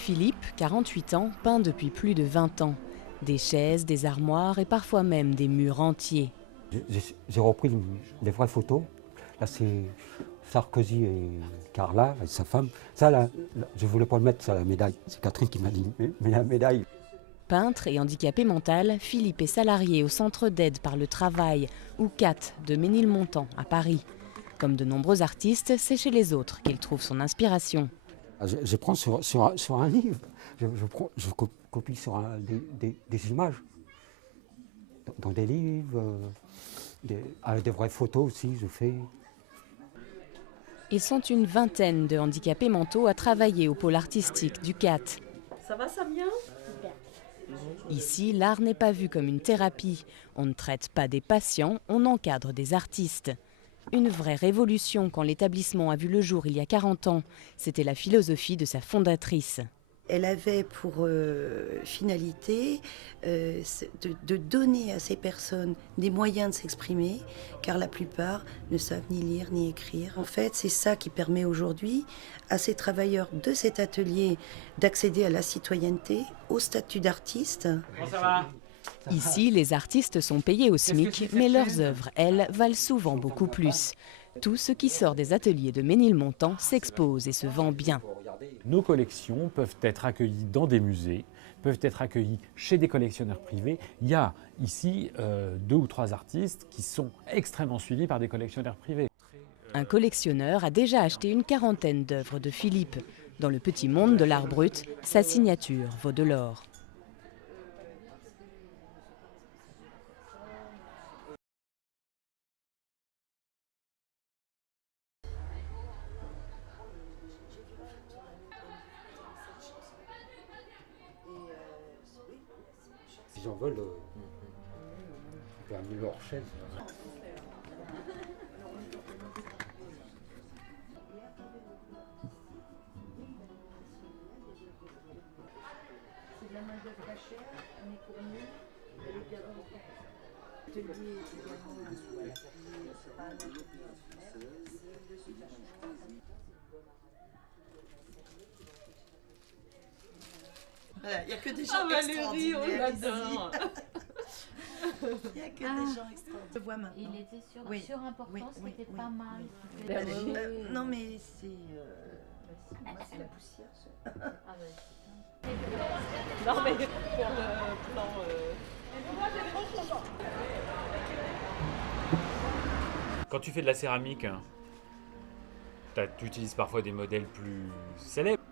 Philippe, 48 ans, peint depuis plus de 20 ans. Des chaises, des armoires et parfois même des murs entiers. J'ai repris les vraies photos. Là, c'est Sarkozy et Carla, et sa femme. Ça, là, je ne voulais pas le mettre, ça, la médaille. C'est Catherine qui m'a dit, mais la médaille. Peintre et handicapé mental, Philippe est salarié au Centre d'aide par le travail, ou CAT, de Ménilmontant, à Paris. Comme de nombreux artistes, c'est chez les autres qu'il trouve son inspiration. Je prends sur un livre, je copie sur des images, dans des livres, avec des vraies photos aussi, je fais. Ils sont une vingtaine de handicapés mentaux à travailler au pôle artistique du CAT. Ça va, Samien? Ici, l'art n'est pas vu comme une thérapie. On ne traite pas des patients, on encadre des artistes. Une vraie révolution quand l'établissement a vu le jour il y a 40 ans. C'était la philosophie de sa fondatrice. Elle avait pour finalité de donner à ces personnes des moyens de s'exprimer, car la plupart ne savent ni lire ni écrire. En fait, c'est ça qui permet aujourd'hui à ces travailleurs de cet atelier d'accéder à la citoyenneté, au statut d'artiste. Comment ça va? Ici, les artistes sont payés au SMIC, mais leurs œuvres, elles, valent souvent beaucoup plus. Tout ce qui sort des ateliers de Ménilmontant s'expose et se vend bien. Nos collections peuvent être accueillies dans des musées, peuvent être accueillies chez des collectionneurs privés. Il y a ici 2 ou 3 artistes qui sont extrêmement suivis par des collectionneurs privés. Un collectionneur a déjà acheté une quarantaine d'œuvres de Philippe. Dans le petit monde de l'art brut, sa signature vaut de l'or. Si j'en veux, on peut amener leur chaise. Voilà, il n'y a que des gens Valérie, on extraordinaires ici. l'adore. Il n'y a que des gens extraordinaires. Je vois maintenant. Il était Oui, surimportant, oui, ce oui, qui était oui, pas mal. oui. Non, mais c'est... moi, c'est la poussière. Ah ouais. Non, mais pour le plan. Quand tu fais de la céramque, tu utilises parfois des modèles plus célèbres.